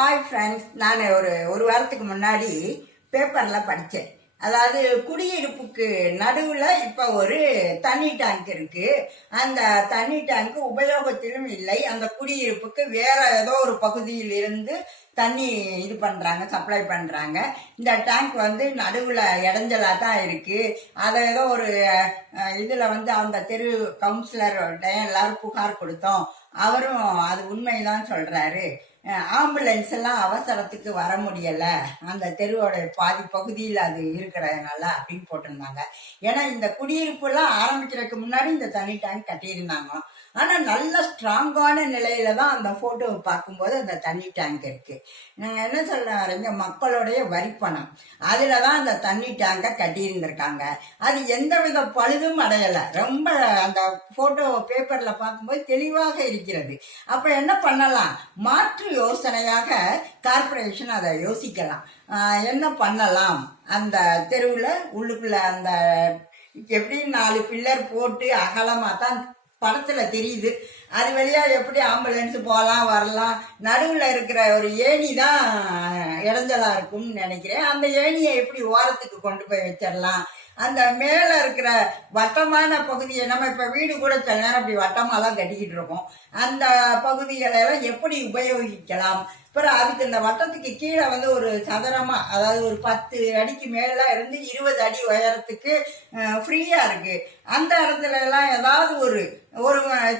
Hi friends, நான் ஒரு வாரத்துக்கு முன்னாடி பேப்பரில் படித்தேன். அதாவது குடியிருப்புக்கு நடுவில் இப்போ ஒரு தண்ணி டேங்க் இருக்கு. அந்த தண்ணி டேங்க் உபயோகத்திலும் இல்லை. அந்த குடியிருப்புக்கு வேற ஏதோ ஒரு பகுதியில் இருந்து தண்ணி இது பண்றாங்க, சப்ளை பண்றாங்க. இந்த டேங்க் வந்து நடுவில் இடைஞ்சலா தான் இருக்கு. அதை ஏதோ ஒரு இதுல வந்து அந்த தெரு கவுன்சிலர் எல்லாரும் புகார் கொடுத்தோம். அவரும் அது உண்மைதான் சொல்றாரு. ஆம்புலன்ஸ் எல்லாம் அவசரத்துக்கு வர முடியல, அந்த தெருவோட பாதி பகுதியில் அது இருக்கிறதுனால அப்படின்னு போட்டிருந்தாங்க. ஏன்னா இந்த குடியிருப்பு எல்லாம் ஆரம்பிக்கிறதுக்கு முன்னாடி இந்த தண்ணி டேங்க் கட்டியிருந்தாங்களாம். ஆனா நல்ல ஸ்ட்ராங்கான நிலையில தான் அந்த போட்டோவை பார்க்கும்போது அந்த தண்ணி டேங்க் இருக்கு. நாங்க என்ன சொல்றோம், மக்களுடைய வரிப்பணம் அதுலதான் அந்த தண்ணி டேங்கை கட்டியிருந்திருக்காங்க. அது எந்த வித பழுதும் அடையல. ரொம்ப அந்த போட்டோ பேப்பர்ல பார்க்கும்போது தெளிவாக இருக்கிறது. அப்ப என்ன பண்ணலாம், மாற்று யோசனையாக கார்பரேஷன் அதை யோசிக்கலாம். என்ன பண்ணலாம், அந்த தெருவுல உள்ளுக்குள்ள அந்த எப்படி 4 பில்லர் போட்டு அகலமா தான் படத்துல தெரியுது. அது வழியா எப்படி ஆம்புலன்ஸ் போகலாம் வரலாம். நடுவில் இருக்கிற ஒரு ஏணி தான் இடைஞ்சலா இருக்கும்னு நினைக்கிறேன். அந்த ஏணியை எப்படி ஓரத்துக்கு கொண்டு போய் வச்சிடலாம். அந்த மேல இருக்கிற வட்டமான பகுதியை, நம்ம இப்ப வீடு கூட சில நேரம் அப்படி வட்டமாலாம் கட்டிக்கிட்டு இருக்கோம், அந்த பகுதிகளெல்லாம் எப்படி உபயோகிக்கலாம். அப்புறம் அதுக்கு இந்த வட்டத்துக்கு கீழே வந்து ஒரு சதுரமா, அதாவது ஒரு 10 அடிக்கு மேல இருந்து 20 அடி உயரத்துக்கு ஃப்ரீயா இருக்கு. அந்த இடத்துல எல்லாம் ஏதாவது ஒரு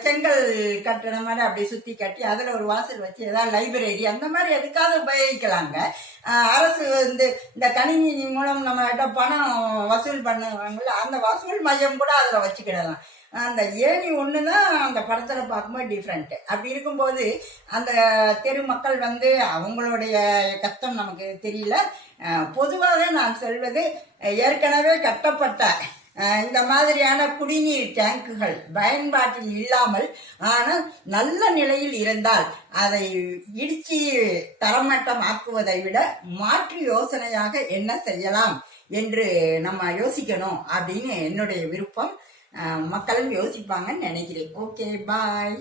செங்கல் கட்டுற மாதிரி அப்படி சுத்தி கட்டி அதுல ஒரு வாசல் வச்சு ஏதாவது லைப்ரரி அந்த மாதிரி எதுக்காவது உபயோகிக்கலாங்க. அரசு வந்து இந்த கணினி மூலம் நம்ம கிட்ட பணம் வசூல் பண்ணுவாங்கல்ல, அந்த வசூல் மையம் கூட அதுல வச்சுக்கிடலாம். அந்த ஏணி ஒண்ணுதான் அந்த படத்துல பார்க்கும்போது டிஃப்ரெண்ட். அப்படி இருக்கும்போது அந்த தெரு மக்கள் வந்து அவங்களுடைய கஷ்டம் நமக்கு தெரியல. பொதுவாக நான் சொல்வது, ஏற்கனவே கட்டப்பட்ட இந்த மாதிரியான குடிநீர் டேங்குகள் பயன்பாட்டில் இல்லாமல் ஆனால் நல்ல நிலையில் இருந்தால் அதை இடிச்சு தரமட்டம் ஆக்குவதை விட மாற்று யோசனையாக என்ன செய்யலாம் என்று நம்ம யோசிக்கணும் அப்படின்னு என்னுடைய விருப்பம். மக்களும் யோசிப்பாங்கன்னு நினைக்கிறேன். ஓகே, பாய்.